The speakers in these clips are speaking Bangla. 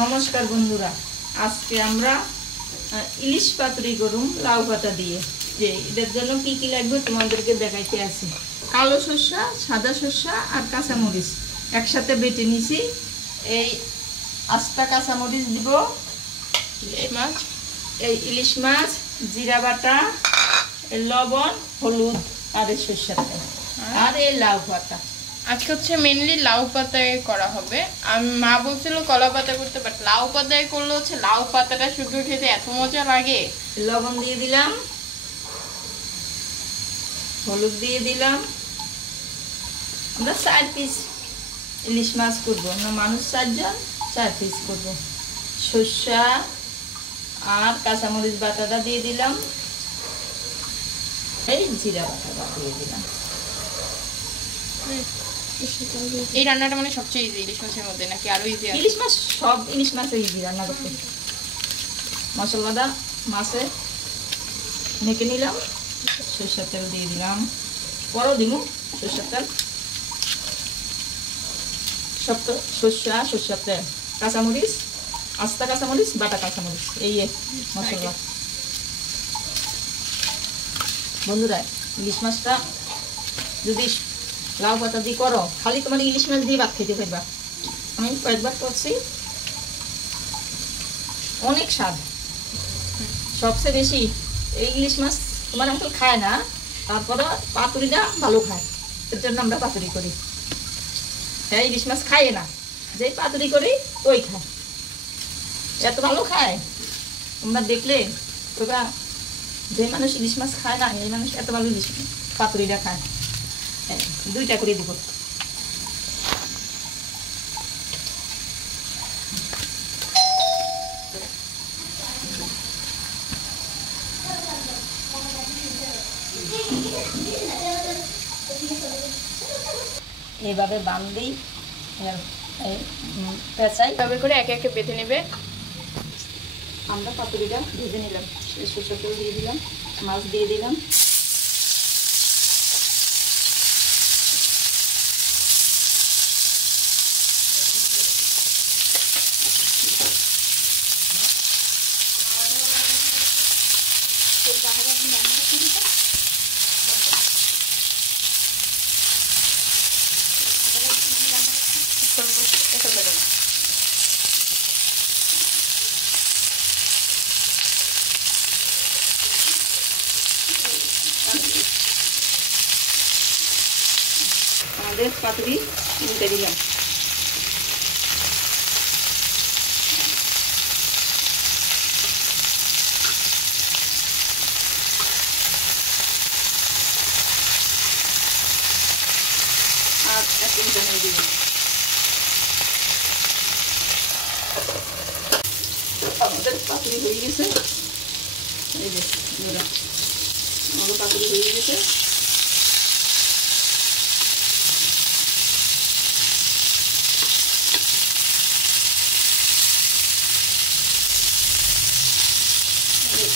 নমস্কার বন্ধুরা, আজকে আমরা ইলিশ পাতুরি করুম লাউ পাতা দিয়ে। যে এটার জন্য কি কি লাগবে তোমাদেরকে দেখাইতে আছি। কালো সরষা, সাদা সরষা আর কাঁচামরিচ একসাথে বেটে নিছি। এই আস্তা কাঁচামরিচ দিব, এই ইলিশ মাছ, জিরা বাটা, লবণ, হলুদ আর এই সরষাটা আর এই লাউ পাতা। আজকে হচ্ছে মেনলি লাউ পাতায় করা হবে। মা বলছিল কলা পাতা করতে, বাট লাউ পাতায় করলে হচ্ছে লাউ পাতাটা শুধু খেতে এত মজা লাগে। লবণ দিয়ে দিলাম, হলুদ দিয়ে দিলাম। আমরা 4 পিস ইলিশ মাছ করবো, আমরা মানুষ 4 জন, 4 পিস করব। সরষা আর কাঁচামরিচ বাটাটা দিয়ে দিলাম, এই জিরা বাটাটা দিয়ে দিলাম। এই রান্নাটা মানে সবচেয়ে ইজি ইলিশ মাছের মধ্যে, নাকি আরো ইজি? ইলিশ মাছ, সব ইলিশ মাছে ইজি রান্না করতে। মশলাটা মাছে মেখে নিলাম, সরষের তেল দিয়ে দিলাম, বড় দিব সরষের তেল। সব তো সরষের তেল, কাঁচামরিচ, আস্তা কাঁচামরিচ, বাটা কাঁচামরিচ, এই মশলা। বন্ধুরা, ইলিশ মাছটা যদি লাউ পাতা দিয়ে করো, খালি তোমার ইলিশ মাছ দিয়ে ভাত খেতে পারবা। আমি কয়েকবার করছি, অনেক স্বাদ। সবচেয়ে বেশি এই ইলিশ মাছ তোমার আঙ্কেল খায় না, তারপরে পাতুরিটা ভালো খায়, এর জন্য আমরা পাতুরি করি। হ্যাঁ, ইলিশ মাছ খায় না, যেই পাতুরি করি ওই খায়, এত ভালো খায়। তোমরা দেখলে তোরা, যে মানুষ ইলিশ মাছ খায় না, এই মানুষ এত ভালো ইলিশ পাতুরিটা খায়। 2টা করে দিব। এইভাবে বাঁধলেই পেঁচাই, এভাবে করে একে একে বেঁধে নেবে। আমরা পাতুরিটা ভেজে নিলাম, সরষের তেল দিয়ে দিলাম, মাছ দিয়ে দিলাম। আমাদের পাতুরি উল্টে দিলাম। আর 1 মিনিট জানিয়ে দিব। আমাদের পাতুরি হয়ে গেছে, এই যে আমাদের পাতুরি হয়ে গেছে।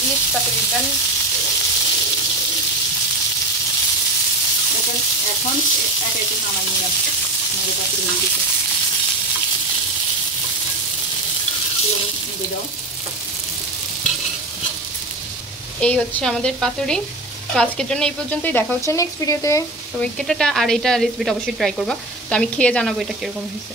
ইলিশ পাতুরি ডান। এখন এক এক নামাই নিলাম, আমাদের পাতুরি হয়ে গেছে। এই হচ্ছে আমাদের পাতুরি। তো আজকের জন্য এই পর্যন্তই, দেখা হচ্ছে নেক্সট ভিডিওতে। সবাইকে টাটা। আর এটা রেসিপিটা অবশ্যই ট্রাই করবা, তো আমি খেয়ে জানাবো এটা কিরকম হয়েছে।